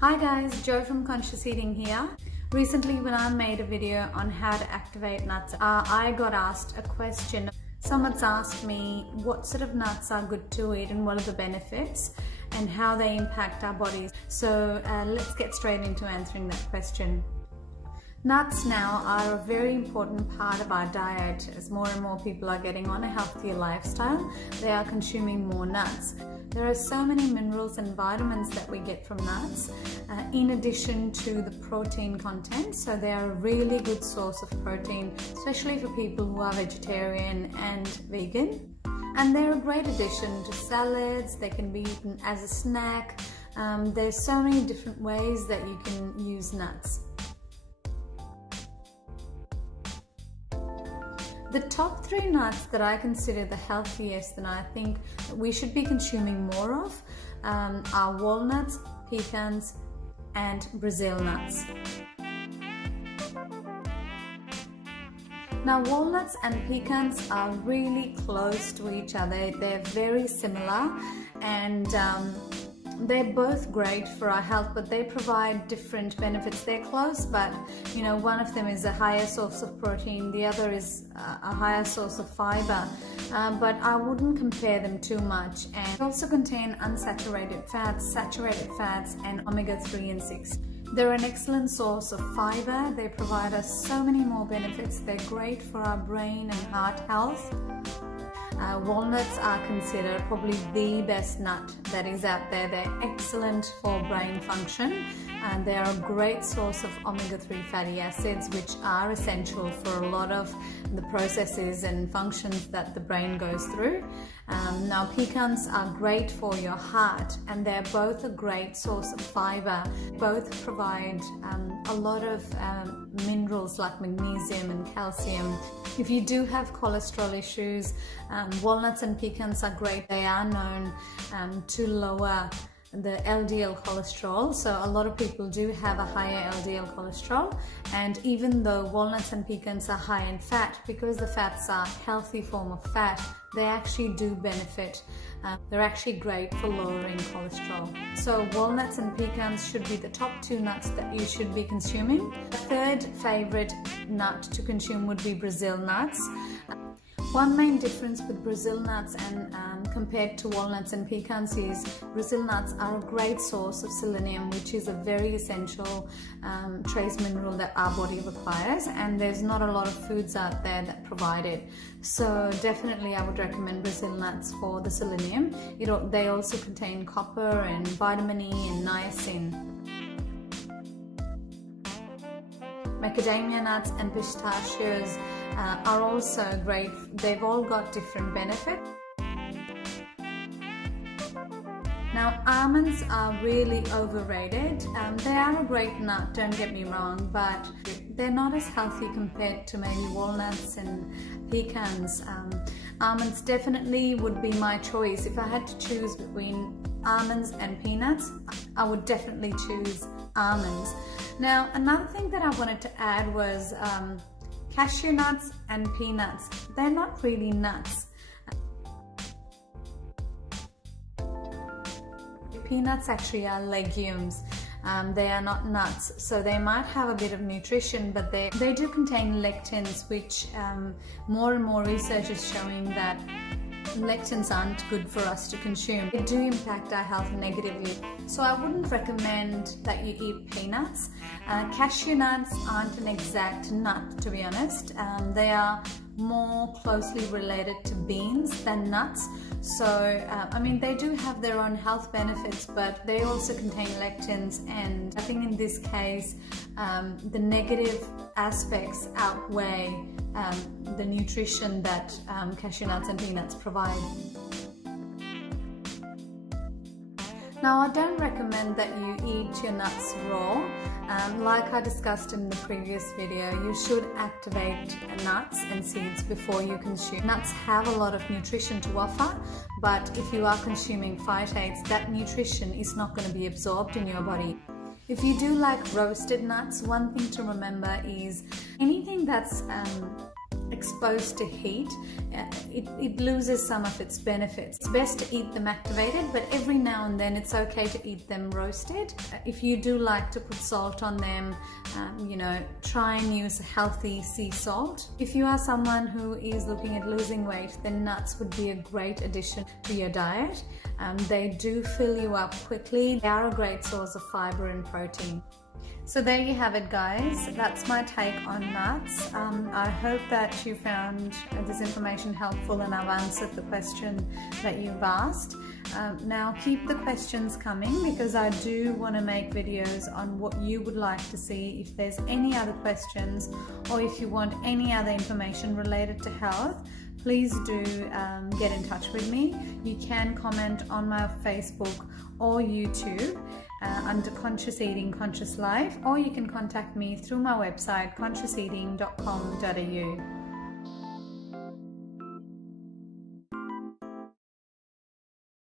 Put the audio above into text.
Hi guys, Joe from Conscious Eating here. Recently when I made a video on how to activate nuts, I got asked a question. Someone's asked me what sort of nuts are good to eat and what are the benefits and how they impact our bodies. So let's get straight into answering that question. Nuts now are a very important part of our diet. As more and more people are getting on a healthier lifestyle, they are consuming more nuts. There are so many minerals and vitamins that we get from nuts, in addition to the protein content. So they are a really good source of protein, especially for people who are vegetarian and vegan. And they're a great addition to salads. They can be eaten as a snack. There's so many different ways that you can use nuts. The top 3 nuts that I consider the healthiest and I think that we should be consuming more of are walnuts, pecans, and Brazil nuts. Now, walnuts and pecans are really close to each other. They're very similar and they're both great for our health, but they provide different benefits. They're close, but one of them is a higher source of protein, the other is a higher source of fiber, but I wouldn't compare them too much. And they also contain unsaturated fats, saturated fats, and omega-3 and 6. They're an excellent source of fiber. They provide us so many more benefits. They're great for our brain and heart health. Walnuts are considered probably the best nut that is out there. They're excellent for brain function and they are a great source of omega-3 fatty acids, which are essential for a lot of the processes and functions that the brain goes through. Now, pecans are great for your heart and they're both a great source of fiber. Both provide a lot of minerals like magnesium and calcium. If you do have cholesterol issues, walnuts and pecans are great. They are known to lower the LDL cholesterol. So a lot of people do have a higher LDL cholesterol, and even though walnuts and pecans are high in fat, because the fats are healthy form of fat, they actually do benefit. They're actually great for lowering cholesterol. So walnuts and pecans should be the top 2 nuts that you should be consuming. The third favorite nut to consume would be Brazil nuts. One main difference with Brazil nuts and compared to walnuts and pecans is Brazil nuts are a great source of selenium, which is a very essential trace mineral that our body requires, and there's not a lot of foods out there that provide it. So definitely I would recommend Brazil nuts for the selenium. They also contain copper and vitamin E and niacin. Macadamia nuts and pistachios are also great. They've all got different benefits. Now, almonds are really overrated. They are a great nut, don't get me wrong, but they're not as healthy compared to maybe walnuts and pecans. Almonds definitely would be my choice. If I had to choose between almonds and peanuts, I would definitely choose almonds. Now, another thing that I wanted to add was cashew nuts and peanuts. They're not really nuts. Peanuts actually are legumes. They are not nuts, so they might have a bit of nutrition, but they do contain lectins, which more and more research is showing that lectins aren't good for us to consume. They do impact our health negatively. So I wouldn't recommend that you eat peanuts. Cashew nuts aren't an exact nut, to be honest. They are more closely related to beans than nuts. So, they do have their own health benefits, but they also contain lectins, and I think in this case, the negative aspects outweigh the nutrition that cashew nuts and peanuts provide. Now, I don't recommend that you eat your nuts raw. Like I discussed in the previous video, you should activate nuts and seeds before you consume. Nuts have a lot of nutrition to offer, but if you are consuming phytates, that nutrition is not going to be absorbed in your body. If you do like roasted nuts, one thing to remember is anything that's exposed to heat, it loses some of its benefits. It's best to eat them activated, but every now and then it's okay to eat them roasted. If you do like to put salt on them, try and use healthy sea salt. If you are someone who is looking at losing weight, then nuts would be a great addition to your diet. They do fill you up quickly. They are a great source of fiber and protein. So there you have it, guys. That's my take on nuts. I hope that you found this information helpful and I've answered the question that you've asked. Now keep the questions coming, because I do want to make videos on what you would like to see. If there's any other questions, or if you want any other information related to health, please do get in touch with me. You can comment on my Facebook or YouTube under Conscious Eating, Conscious Life, or you can contact me through my website consciouseating.com.au.